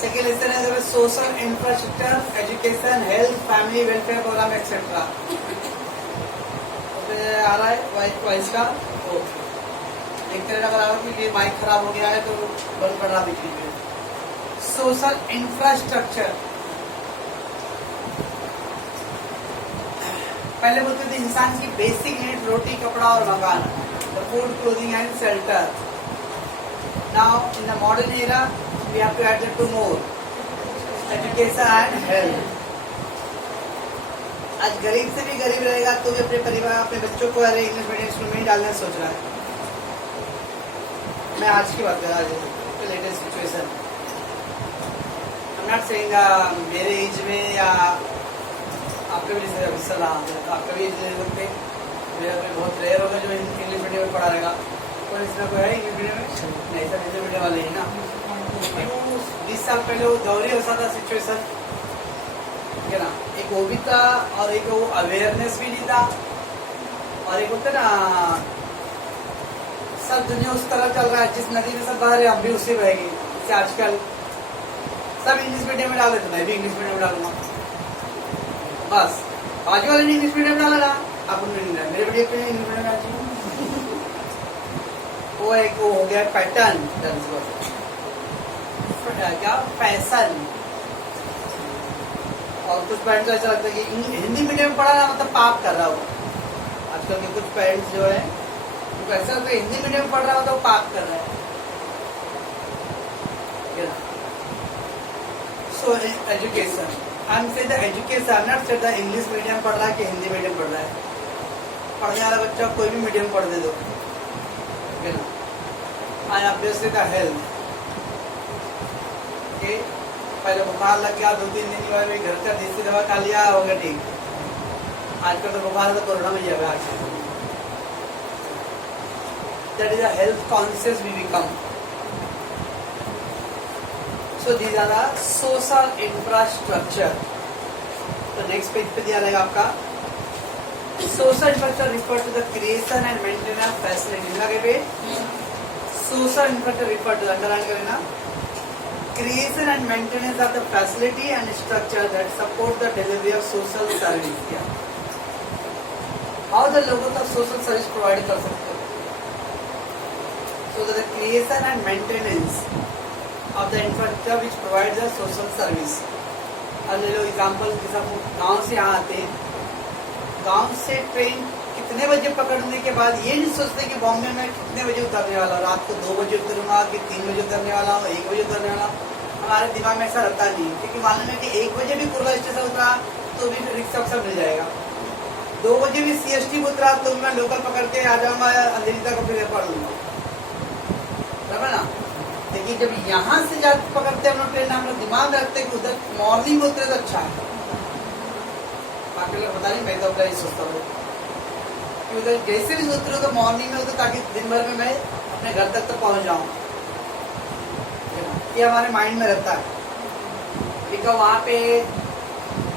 Second lesson है social infrastructure, education, health, family welfare program etcetera. आ रहा है वॉइस का देखते रहना, अगर ये माइक खराब हो गया है तो बंद कर रहा बीच में। सोशल इंफ्रास्ट्रक्चर पहले बोलते थे इंसान की बेसिक नीड रोटी, कपड़ा और मकान, food, clothing and shelter. Now in the modern era we have to add two more education and health. आज गरीब से भी गरीब रहेगा तो भी अपने परिवार, अपने बच्चों को अरे इंग्लिश मीडियम स्कूल में ही डालना सोच रहा है। मैं आज की बात कर रहा हूँ, latest situation. I'm not saying मेरे एज में या आपके भी जैसे सलाह आपका भी ले सकते, मेरा कोई बहुत रेयर होगा जो इंग्लिश मीडियम में पढ़ा रहेगा। कोई इसमें कोई है इंग्लिश मीडियम में नहीं, सब इंग्लिश मीडियम वाले ही ना। 20 साल पहले वो दौर ही ऐसा था सिचुएशन, ठीक है ना। एक वो भी था और एक वो अवेयरनेस भी नहीं था, और एक होता ना सब दुनिया उस तरह चल रहा है जिस नदी में सब बह रहे हम भी उसी बहेगी। जैसे आजकल सब इंग्लिश मीडियम में डाल देते, मैं भी इंग्लिश मीडियम में डालूंगा, बस बाजू वाले ने इंग्लिश मीडियम डाला आप मेरे बड़े इंग्लिश मीडियम में। वो एक वो हो गया पैटर्न, क्या फैशन। और कुछ पेरेंट्स ऐसा लगता है कि हिंदी मीडियम में पढ़ा ना मतलब पाप कर रहा हो। आजकल के कुछ पेरेंट्स जो है उनको ऐसा लगता है हिंदी मीडियम में पढ़ रहा हो तो पाप कर रहा है। सो एजुकेशन, आई एम से द एजुकेशन, नॉट से द इंग्लिश मीडियम पढ़ रहा है कि हिंदी मीडियम पढ़ रहा है। पढ़ने वाला बच्चा कोई भी मीडियम पढ़ दे दो, ठीक है ना। आई ऑब्वियसली द हेल्थ, पहले बुखार लग गया 2-3 दिन के बाद घर का देसी दवा खा लिया हो गया ठीक। आजकल तो बुखार तो कोरोना में जाएगा। That is a health conscious we become. So these are the social infrastructure. तो नेक्स्ट पेज पे दिया रहेगा आपका social infrastructure refer to the creation and maintenance of facilities. आगे पे social infrastructure refer to, underline करना, creation and maintenance of the facility and structure that support the delivery of social service। क्या how the लोगों तक social service provide कर सकते हो। so the creation and maintenance of the infrastructure which provides the social service। अब ले लो example के साथ, गाँव से यहाँ आते हैं, गाँव से ट्रेन कितने बजे पकड़ने के बाद ये नहीं सोचते कि बॉम्बे में कितने बजे उतरने वाला, रात को 2 बजे उतरूंगा कि 3 बजे उतरने वाला हूँ, 1 बजे उतरने वाला। हमारे दिमाग में ऐसा रहता नहीं, क्योंकि मालूम है कि 1 बजे भी कुर्ला स्टेशन उतरा तो भी रिक्शा उक्सा मिल जाएगा, 2 बजे भी CST में उतरा तो मैं लोकल पकड़ के आ जाऊंगा, अंधेरी तक फिर पढ़ लूंगा, समझ ना। लेकिन जब यहाँ से जाकर पकड़ते हम लोग ट्रेन, हम लोग दिमाग में रखते हैं कि उधर मॉर्निंग में उतरे तो अच्छा है। बाकी लोग बता नहीं, मैं तो अपना ही सोचता हूँ उधर जैसे भी उतरो तो मॉर्निंग में उतरो ताकि दिन भर में मैं अपने घर तक तो पहुंच जाऊं। ये हमारे माइंड में रहता है। ठीक है, वहाँ पे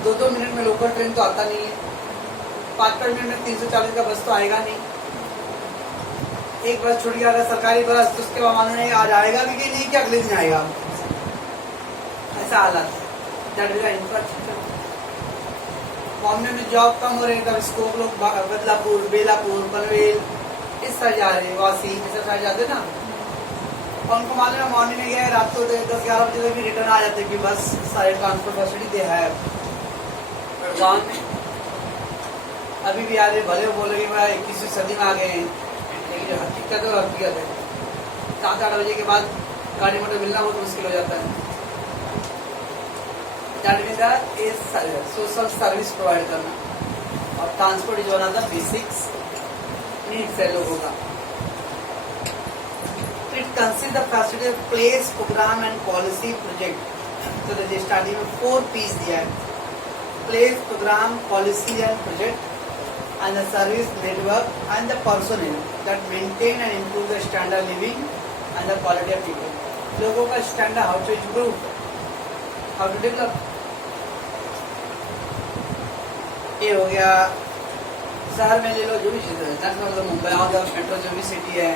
2-2 मिनट में लोकल ट्रेन तो आता नहीं है, 5-5 मिनट में 340 का बस तो आएगा नहीं। एक बस छूट गया सरकारी बस, तो उसके बाद मालूम नहीं आज आएगा भी कि नहीं कि अगले दिन आएगा, ऐसा हालत है। बॉम्बे में जॉब कम हो रहे हैं, तब स्कोप लोग बदलापुर, बेलापुर, पनवेल इस साइड जा रहे हैं, वासी इस साइड जाते ना। और उनको मालूम है मॉर्निंग में गए, रात को 10-11 बजे तक भी रिटर्न आ जाते कि बस सारे ट्रांसपोर्ट फैसिलिटी दे है। गाँव में अभी भी आ रहे, भले बोले भाई 21वीं सदी में आ गए हैं, लेकिन जो हकीकत है वो हकीकत है। 7-8 बजे के बाद गाड़ी मोटर मिलना बहुत मुश्किल हो जाता है। सोशल सर्विस प्रोवाइड करना, और transport is one of the basics needs है लोगों का। It consist of facility, place, program and policy project. तो देखिए स्टार्टिंग में 4 पीस दिया है, place, program, policy and project, and the service network and the personnel that maintain and improve the standard living and the quality of people. लोगों का standard how to improve, how to develop. ये हो गया शहर में ले लो, जो भी मतलब मुंबई मेट्रो जो भी सिटी है,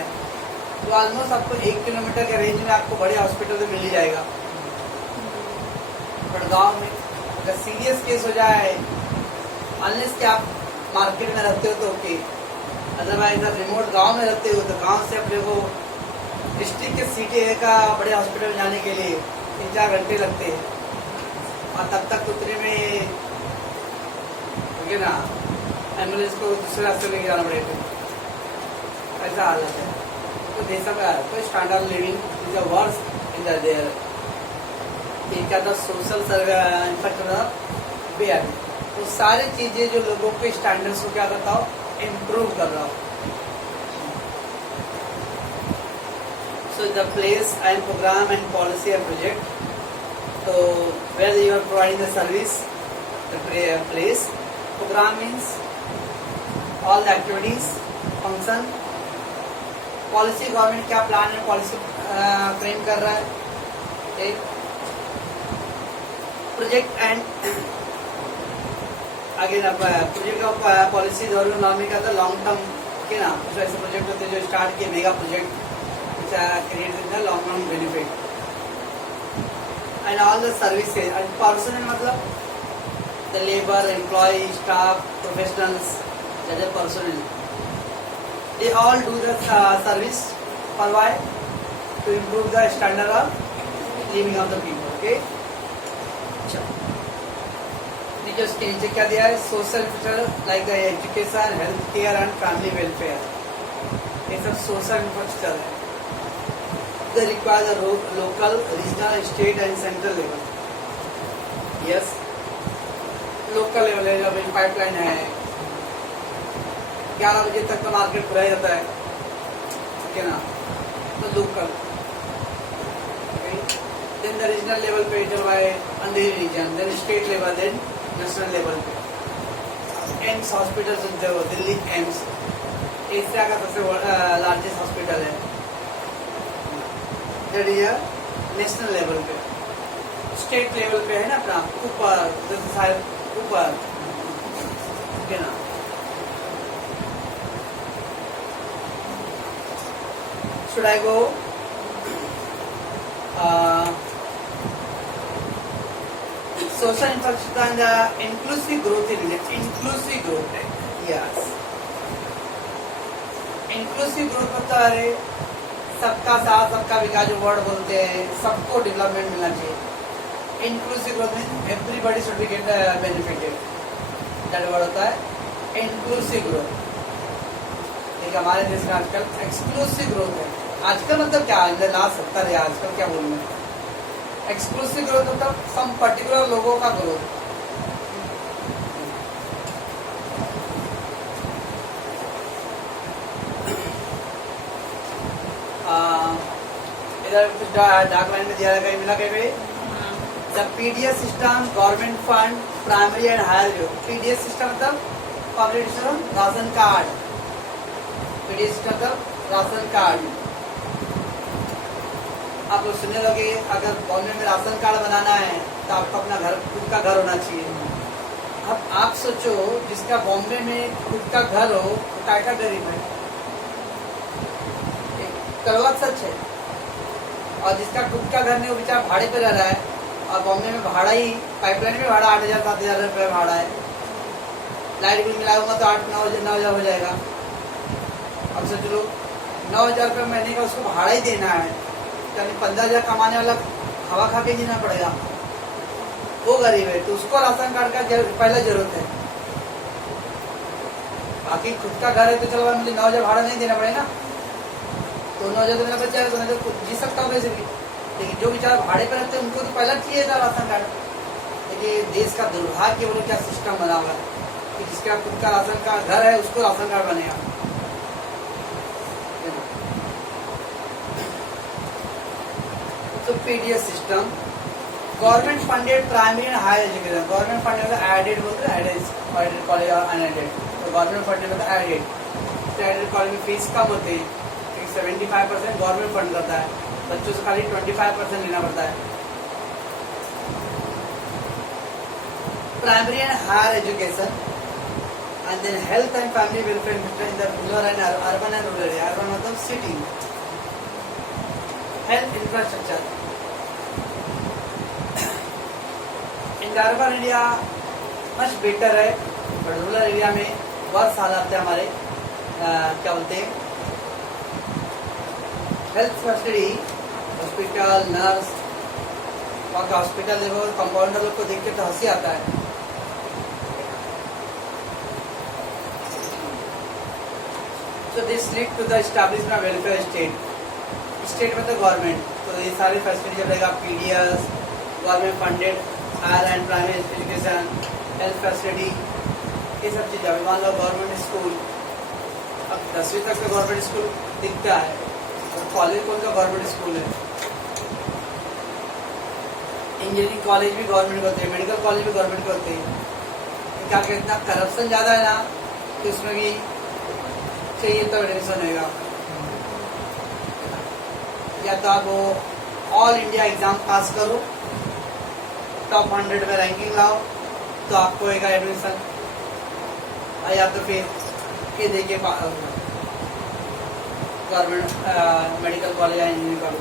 तो ऑलमोस्ट आपको 1 किलोमीटर के रेंज में आपको बड़े हॉस्पिटल तो मिल ही जाएगा। गांव में अगर सीरियस केस हो जाए, अनलेस कि आप मार्केट में रहते हो तो ओके, अदरवाइज आप रिमोट गांव में रहते हो तो गांव से अपने को डिस्ट्रिक्ट के सिटी का बड़े हॉस्पिटल जाने के लिए 3-4 घंटे लगते हैं, और तब तक उतने में ठीक है ना एम्बुलेंस को दूसरे रास्ते लेके जाना पड़ेगा, ऐसा हालत है। तो देश का तो standard living is the worst in the there. ये क्या था, सोशल इंफ्रास्ट्रक्चर भी है। तो सारी चीजें जो लोगों के स्टैंडर्ड्स को क्या करता हो, इम्प्रूव कर रहा हो। So the place and program and policy and project. So where you are providing the service, the place. Program means all the activities, function. Policy government क्या plan है, policy frame कर रहा है। एक project and again project का policy government normally क्या था, long term के ना कुछ ऐसे प्रोजेक्ट होते हैं जो स्टार्ट किए, mega project create in the long term benefit, and all the services and personnel मतलब the labor, employee, staff, professionals, that is personnel, they all do the service for why, to improve the standard of living of the people. Okay, नीचे उसके नीचे क्या दिया है, social infrastructure like education, health care and family welfare, ये सब social infrastructure है। They require the local, regional, state and central level. Yes, local level है, जब पाइपलाइन है, 11 बजे तक तो मार्केट खुला जाता है, ठीक है ना, तो local. Then the regional level पे चलवाए Andheri region, then state level, then national level पे। एम्स हॉस्पिटल सुनते हो, दिल्ली एम्स एशिया का सबसे लार्जेस्ट हॉस्पिटल है, नेशनल लेवल पे। स्टेट लेवल पे है ना अपना ऊपर, ऊपर, ठीक है ना। Should I go? Social infrastructure and the inclusive growth in India. Inclusive growth है, yes. Inclusive growth होता है सबका साथ सबका विकास, जो वर्ड बोलते हैं, सबको डेवलपमेंट मिलना चाहिए। Inclusive growth mean everybody should be get benefited, that word होता है इंक्लूसिव ग्रोथ। ठीक, हमारे देश में आजकल एक्सक्लूसिव ग्रोथ है। आजकल मतलब क्या, इन द लास्ट 70 या आजकल क्या बोलूँ मैं, एक्सक्लूसिव ग्रोथ मतलब सम पर्टिकुलर लोगों का ग्रोथ। इधर कुछ डाक लाइन में दिया गया, मिला कहीं the PDS system, government fund, primary and higher. PDS system मतलब public system, ration card. PDS system मतलब राशन कार्ड। आप लोग सुनने लगे, अगर गवर्नमेंट में राशन कार्ड बनाना है तो आपको अपना घर, खुद का घर होना चाहिए। अब आप सोचो, जिसका बॉम्बे में खुद का घर हो वो क्या गरीब है, कड़वा सच है। और जिसका खुद का घर नहीं, वो बेचारा भाड़े पे रह रहा है, और बॉम्बे में भाड़ा ही, पाइपलाइन में भाड़ा 8,000-7,000 रुपये भाड़ा है। लाइट बिल मिलाऊंगा तो 8-9 हो जाएगा। अब सोच लो 9,000 रुपये महीने का उसको भाड़ा ही देना है, यानी 15,000 कमाने वाला हवा खा के जीना पड़ेगा, वो गरीब है। तो उसको राशन कार्ड का पहला जरूरत है। बाकी खुद का घर है तो चलो मुझे 9,000 भाड़ा नहीं देना पड़ेगा, तो 9,000 तो मेरा बच जाएगा, तो मैं तो जी सकता हूँ वैसे भी। लेकिन जो बेचारा भाड़े पर रहते हैं उनको तो पहला चाहिए था राशन कार्ड। लेकिन देश का दुर्भाग्य वो क्या सिस्टम बना हुआ है कि जिसका खुद का राशन कार्ड घर है उसको राशन कार्ड बनेगा। तो PDS system, government funded primary and higher education. Government funded मतलब एडेड बोलते हैं, एडेड कॉलेज और अनएडेड। तो गवर्नमेंट फंडेड मतलब एडेड, तो एडेड कॉलेज में फीस कम होती है, 75% गवर्नमेंट फंड करता है, बच्चों से खाली 25% लेना पड़ता है। Primary and higher education and then health and family welfare in the rural and urban and rural area. Urban मतलब city. Health infrastructure, in urban area much better है, बट रूरल एरिया में बहुत साल आते हैं हमारे क्या बोलते हैं हेल्थ फैसिलिटी, हॉस्पिटल, नर्स, वहाँ का हॉस्पिटल देखो, कंपाउंडर लोग को देख के तो हंसी आता है। So this lead to the establishment of welfare state. State में तो गवर्नमेंट, तो ये सारी फैसिलिटी जब रहेगा, PDS, government funded higher and primary education, health facility, ये सब चीज़। अभी मान लो गवर्नमेंट स्कूल, अब 10वीं तक का गवर्नमेंट स्कूल दिखता है, और कॉलेज कौन सा गवर्नमेंट स्कूल है। इंजीनियरिंग कॉलेज भी गवर्नमेंट होते हैं, मेडिकल कॉलेज भी गवर्नमेंट के होते हैं। क्या कहते इतना करप्शन ज़्यादा है ना कि उसमें भी चाहिए तो एडमिशन होगा। या तो आप वो ऑल इंडिया एग्जाम पास करो, टॉप 100 में रैंकिंग लाओ, तो आपको होगा एडमिशन, या तो फिर ये देखिए गवर्नमेंट मेडिकल कॉलेज या engineering college.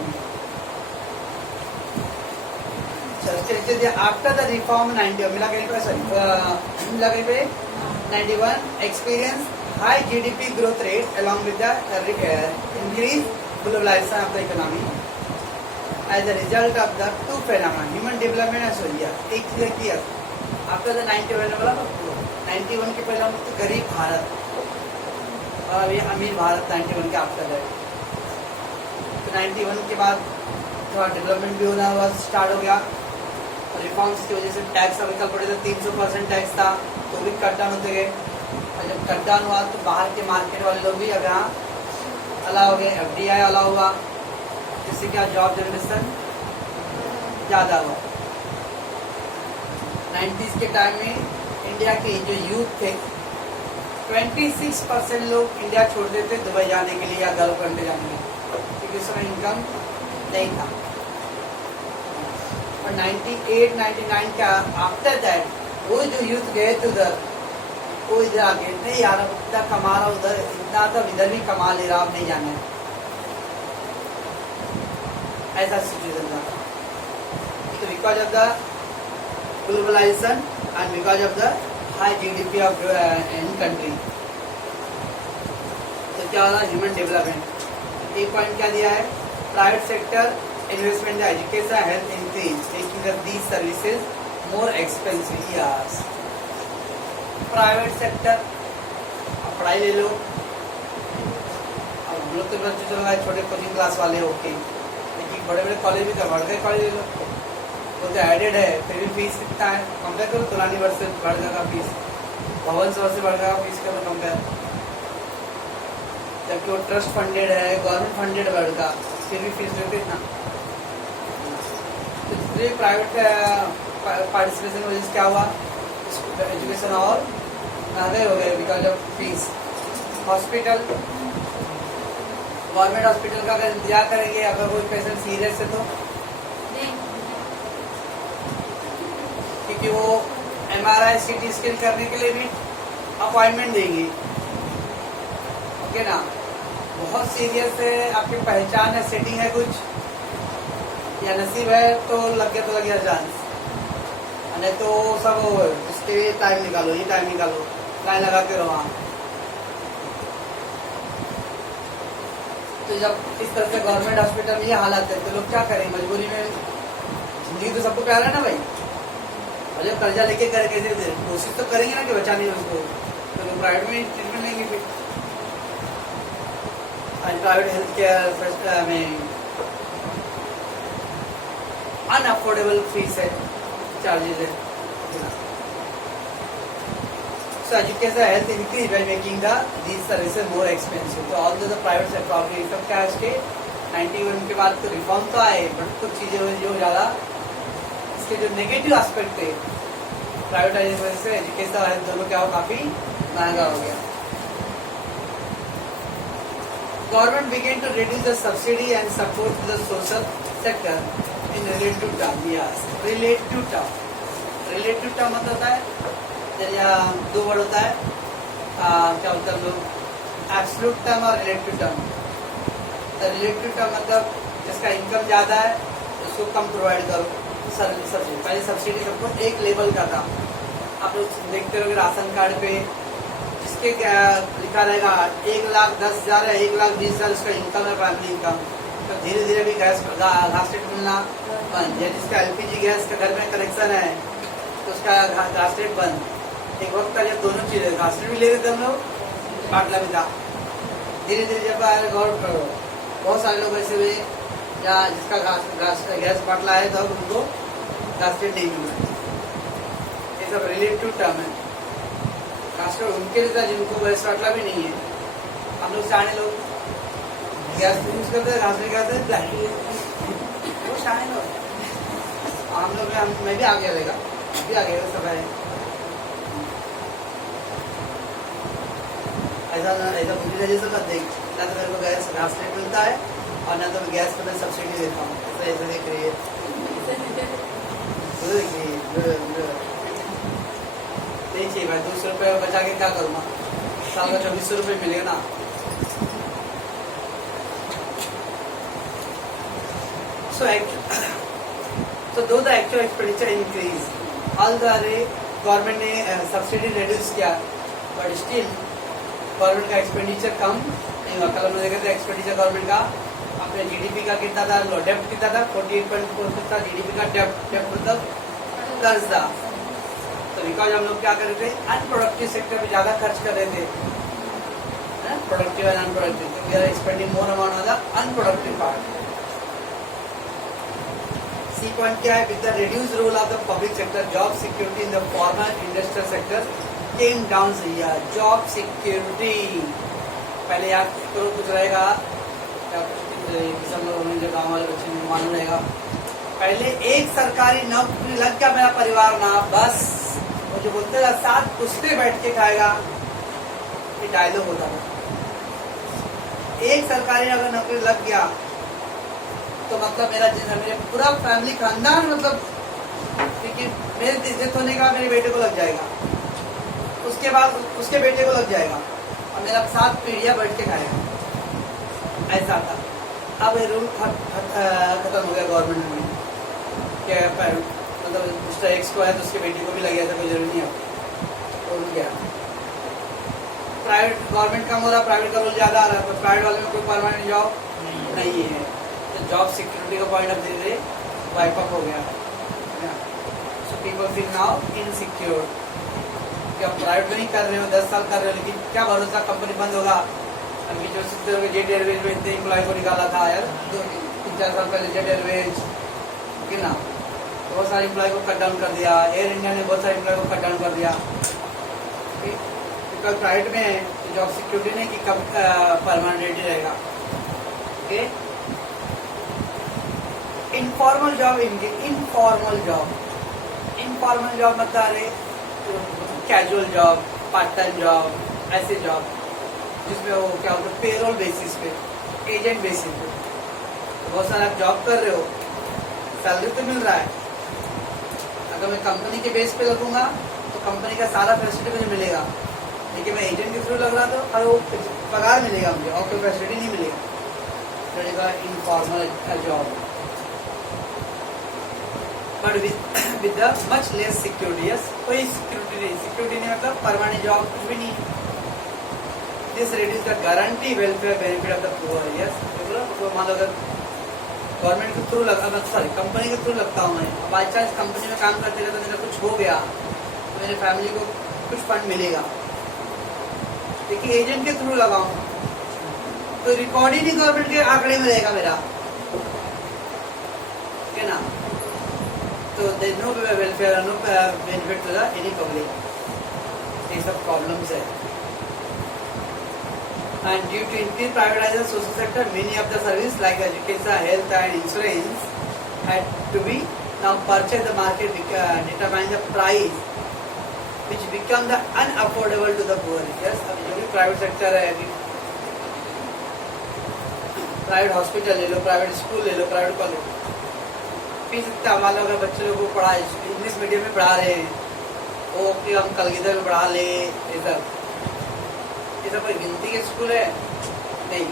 After the reform 91 मिला कहीं पे, सॉरी मिला कहीं पे 91 experience high GDP growth rate along with the increase globalization of the economy as a result of the two phenomena, human development and social. एक चीज की आफ्टर द 91 बोला, 91 के पहले हम तो गरीब भारत और अभी अमीर भारत 91 के आफ्टर है। तो 91 के बाद थोड़ा डेवलपमेंट भी होना हुआ स्टार्ट हो गया, और रिफॉर्म्स की वजह से टैक्स अभी कल पड़े थे 300% टैक्स था, तो भी कट डाउन होते गए। और जब कट डाउन हुआ तो बाहर के मार्केट वाले लोग भी अब यहाँ अलाउ हो गए, एफडीआई अलाउ हुआ, जिससे क्या जॉब जनरेशन ज़्यादा हुआ। 90s के टाइम में इंडिया के जो यूथ थे 26% लोग इंडिया छोड़ देते दुबई जाने के लिए या गल्फ कंट्री जाने के लिए, क्योंकि उस समय इनकम नहीं था। और 98, 99 का आफ्टर दैट वो जो यूथ गए थे उधर, वो इधर आके नहीं यार अब इतना कमा रहा, उधर इतना तो इधर भी कमा ले रहा, अब नहीं जाना है, ऐसा सिचुएशन था। तो because of the globalisation and because of the high GDP of in country, तो क्या हो रहा, ह्यूमन डेवलपमेंट। एक पॉइंट क्या दिया है, private sector investment in education health increase making these services more expensive. Yes, private sector, पढ़ाई ले लो, अब हम लोग तो बच्चे चल रहा है छोटे कोचिंग क्लास वाले ओके, लेकिन बड़े बड़े कॉलेज भी तो बढ़ गए, कॉलेज ले लो वो तो एडेड है, फिर भी फीस कितना है, कंपेयर करो तुलानी वर्ष से बढ़ जाएगा फीस, भवन वर्ष से बढ़ जाएगा फीस का तो कंपेयर, जबकि वो ट्रस्ट फंडेड है, गवर्नमेंट फंडेड बढ़ेगा, फिर भी फीस लेते इतना। तो प्राइवेट पार्टिसिपेशन वजह से क्या हुआ, एजुकेशन और महंगे हो गए because of fees. Hospital, government hospital का अगर इंतजार करेंगे अगर कोई पेशेंट सीरियस है तो, क्योंकि वो MRI CT स्कैन करने के लिए भी अपॉइंटमेंट देंगे, ओके ना। बहुत सीरियस है, आपकी पहचान है, सेटिंग है कुछ या नसीब है तो लग गया चांस, नहीं तो सब इसके लिए टाइम निकालो, ये टाइम निकालो, लाइन लगा के रहो वहाँ। तो जब इस तरह से गवर्नमेंट हॉस्पिटल में ये हालत है तो लोग क्या करें, मजबूरी में, जिंदगी तो सबको प्यारा है ना भाई, और जब कर्जा लेके करे कैसे कोशिश तो करेंगे ना कि बचाने उसको, तो लोग प्राइवेट में ट्रीटमेंट लेंगे। फिर प्राइवेट हेल्थ केयर में अनअफोर्डेबल फीस है, चार्जेस है। So education health increase by making these services more expensive. तो although the private sector probably सब क्या है इसके 91 के बाद तो रिफॉर्म तो आए, बट कुछ चीजें जो ज़्यादा इसके जो नेगेटिव एस्पेक्ट थे प्राइवेटाइजेशन वजह से एजुकेशन और हेल्थ दोनों क्या हो काफी महंगा हो गया। Government began to reduce the subsidy and support to the social sector in relative term. Yes, relative term. Relative term मतलब होता है या दो वर्ड होता है, क्या बोलते हैं लोग, एब्सोल्यूट टर्म और रिलेटिव टर्म। तो रिलेटिव टर्म मतलब जिसका इनकम ज़्यादा है उसको कम प्रोवाइड करो, सब्सिडी, पहले सब्सिडी सबको एक लेवल का था। आप लोग देखते रहोगे राशन कार्ड पे जिसके क्या लिखा रहेगा 1,10,000 है, 1,20,000 उसका इनकम है, फैमिली इनकम। तो धीरे धीरे भी गैस रेट मिलना बंद, जिसका LPG गैस का घर में कनेक्शन है तो उसका घास रेट बंद। एक वक्त था जब दोनों चीजें घास रेट भी ले रहे थे हम लोग, बाटला भी था। धीरे धीरे जब बहुत सारे लोग ऐसे हुए या जिसका गैस बाटला है तो उनको घास रेट नहीं मिल रहा। ये सब रिलेटिव टर्म है। घास रेट उनके लिए था जिनको गैस बाटला भी नहीं है। हम लोग सियाने लोग गैस यूज करते हैं, घास रेट कहते हैं, वो सियाने लोग। हम लोग मैं भी आ गया रहेगा, भी आ गया सब है। ऐसा पूरी वजह से मत देख, ना तो मेरे को गैस घास रेट मिलता है और ना तो मैं गैस पर मैं सब्सिडी देता हूँ। ऐसा देख रही है, नहीं चाहिए भाई। 200 रुपये बचा के क्या करूँगा? साल का 2400 रुपये मिलेगा ना। So though the actual expenditure increase, although government ने सब्सिडी रिड्यूस किया, बट स्टिल गवर्नमेंट का एक्सपेंडिचर कम नहीं हुआ। कल हमने देखा था एक्सपेंडिचर गवर्नमेंट का अपने GDP का कितना था, डेप्ट कितना था 48.4 था GDP का डेप्ट मतलब कर्ज था। तो बिकॉज हम लोग क्या कर रहे थे, अनप्रोडक्टिव सेक्टर पे ज्यादा खर्च कर रहे थे, productive and unproductive. We are spending more amount on the unproductive part. C point क्या है, with the reduce role of the public sector, job security in the formal industrial sector came down. Job security पहले याद करो, कुछ रहेगा जो गाँव वाले बच्चे मालूम रहेगा। पहले एक सरकारी नौकरी लग गया मेरा परिवार ना, बस वो जो बोलते हैं साथ कुश्ते बैठ के खाएगा, ये डायलॉग होता था। एक सरकारी अगर नौकरी लग गया तो मतलब मेरे पूरा फैमिली खानदान, मतलब क्योंकि मेरे डेथ होने का मेरे बेटे को लग जाएगा, उसके बाद उसके बेटे को लग जाएगा और मेरा 7 पीढ़ियां बैठ के खाएगा, ऐसा था। अब ये रूल खत्म हो गया गवर्नमेंट में, क्या मतलब उसका एक्स को है तो उसके बेटे को भी लग गया था, कोई जरूरी नहीं है। तो क्या प्राइवेट गवर्नमेंट कम हो रहा, प्राइवेट का रोल ज्यादा आ रहा है, तो प्राइवेट वाले में कोई परमानेंट जॉब नहीं है। तो जॉब सिक्योरिटी का पॉइंट ऑफ धीरे वाइप अप हो गया। So people feel now insecure कि आप प्राइवेट में नहीं कर रहे हो, 10 साल कर रहे हो, लेकिन क्या भरोसा कंपनी बंद होगा। अभी जो सकते हो जेट एयरवेज में इतने एम्प्लॉय को निकाला था यार 2-3-4 साल पहले, जेट एयरवेज कि ना, बहुत सारे एम्प्लॉय को कट डाउन कर दिया। एयर इंडिया ने बहुत सारे एम्प्लॉय को कट डाउन कर दिया। बिकॉज प्राइवेट में है तो जॉब सिक्योरिटी नहीं कि कब परमानेंट रहेगा। Okay, informal job, informal job मतलब अरे casual job, part time job, ऐसे जॉब जिसमें वो क्या होता है पेरोल बेसिस पे, एजेंट बेसिस पे। तो बहुत सारा आप जॉब कर रहे हो, सैलरी तो मिल रहा है। अगर मैं कंपनी के बेस पे लगूंगा तो कंपनी का सारा फैसिलिटी मुझे मिलेगा, लेकिन मैं एजेंट के थ्रू लग रहा था और वो पगार मिलेगा मुझे और कोई फैसिलिटी नहीं मिलेगा। Informal job but with the much less security. Yes, कोई सिक्योरिटी नहीं मतलब परमानेंट जॉब कुछ भी नहीं। This reduce the guarantee welfare benefit of the poor. Yes, मान लो अगर गवर्नमेंट के थ्रू लगा, सॉरी कंपनी के थ्रू लगता हूँ मैं, बाई चांस कंपनी में काम करते रहता मेरा कुछ हो गया तो मेरे फैमिली को कुछ फंड मिलेगा। लेकिन एजेंट के थ्रू लगाऊं तो रिकॉर्ड ही नहीं गवर्नमेंट के आंकड़े में रहेगा मेरा, है ना। तो there no welfare, no benefit to the any public. ये सब प्रॉब्लम्स है। And due to increased privatization social sector, many of the services like education, health and insurance had to be now purchased the market, determine the price, which become the unaffordable to the poor. Yes, अभी जो भी private sector है, अभी private hospital ले लो, private school ले लो, private college, fees इतना मान लो अगर बच्चे लोगों को पढ़ा इंग्लिश मीडियम में पढ़ा रहे हैं, वो कि हम कलगीधर में पढ़ा ले, ये सब कोई गिनती के स्कूल है नहीं।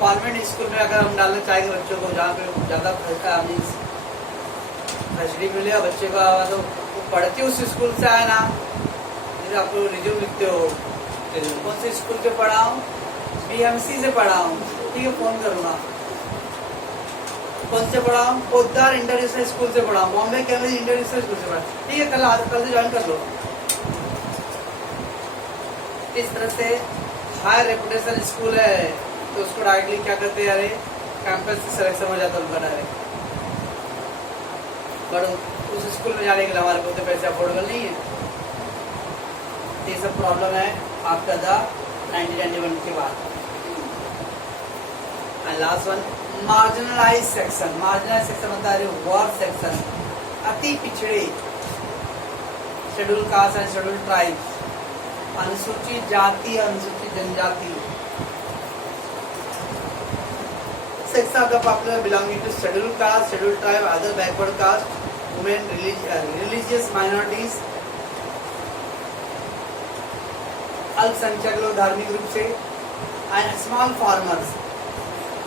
गवर्नमेंट स्कूल में अगर हम डालना चाहेंगे बच्चों को जहाँ पे ज़्यादा मीन्स फैसिलिटी मिलेगा बच्चे का, मतलब वो पढ़ते उस स्कूल से आए ना, जैसे आप लोग रिज्यूम लिखते हो, कौन से स्कूल से पढ़ा हूँ, BMC से पढ़ा हूँ, ठीक है, फोन करूँगा। कौन से पढ़ा हूँ, पोद्दार इंटरनेशनल स्कूल से पढ़ा हूँ, बॉम्बे कैम्ब्रिज इंटरनेशनल स्कूल से पढ़ा, ठीक है, कल से ज्वाइन कर लो। इस तरह से हाई रेपुटेशन स्कूल है तो उसको डायरेक्टली क्या करते हैं, अरे कैंपस से सिलेक्शन हो जाता है उनका डायरेक्ट, बट उस स्कूल में जाने के लिए हमारे को उतने पैसे अफोर्डेबल नहीं है। ये सब प्रॉब्लम है आपका द 1991 के बाद। And last one, marginalise section. Marginalise section बता रहे हो वर्क सेक्शन, अति पिछड़े, schedule caste and schedule tribe, अनुसूचित जाति, अनुसूचित जनजाति। Section of the population belonging to scheduled caste, scheduled tribe, other backward caste, women, religious minorities, अल्पसंख्यक लोग धार्मिक रूप से, एंड स्मॉल फार्मर्स,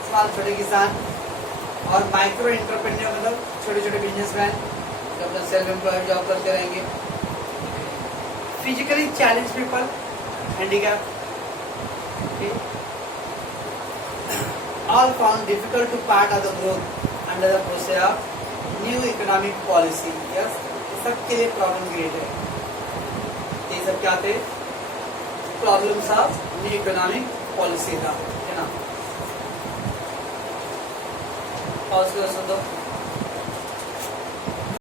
स्मॉल छोटे किसान, और माइक्रो एंटरप्रेन्योर मतलब छोटे छोटे बिजनेसमैन जो अपना सेल्फ एम्प्लॉयड जॉब करते रहेंगे, physically challenge people, handicap, all found difficult to part of the growth under the process of new economic policy. Yes, सबके लिए प्रॉब्लम क्रिएट है। ये सब क्या थे, problems of new economic policy का, है ना। और सुन दो